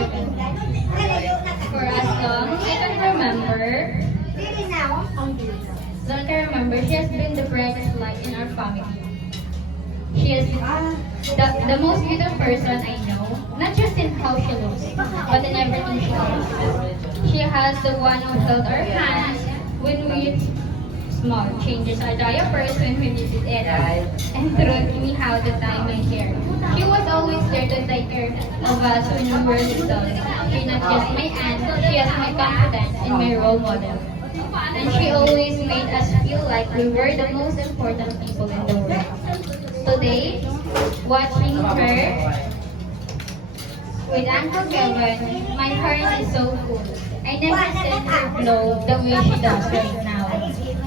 Kevin. For as long I can remember, she has been the brightest light in our family. She is the most beautiful person I know, not just in how she looks, but in everything she does. She has the one who held our hands when we small, changes our diapers when we needed it, and taught me how to tie my hair. She was always there to take care of us when we were little. She's not just my aunt, she is my confidant and my role model. And she always made us feel like we were the most important people in the world. Today, watching her with Uncle Kevin, my heart is so full. I never seen her glow the way she does right now.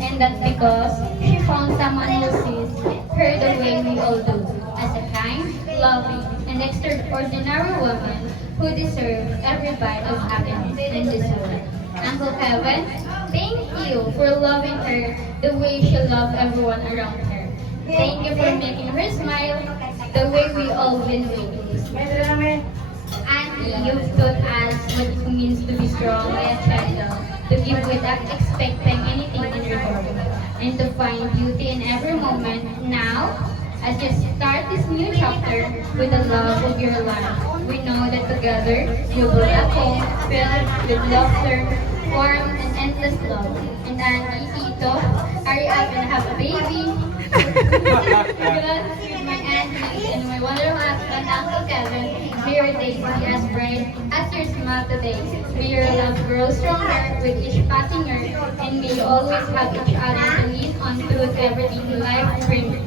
And that's because she found someone who sees her the way we all do, as a kind, loving, and extraordinary woman who deserves every bite of happiness in this world. Uncle Kevin, thank you for loving her the way she loved everyone around her. Thank you for making her smile the way we all been waiting. Auntie, you've taught us what it means to be strong and gentle, to give without expecting anything in return, and to find beauty in every moment. Now, as you start this new chapter with the love of your life, we know that together you will a home filled with laughter, warmth, and endless love. And Auntie, Tito, are you up and have a baby? Good, with my auntie and my wonderful husband, Uncle Kevin, may your days be as bright as your smile today. May your love grow stronger with each passing year, and may you always have each other to lean on through everything life brings.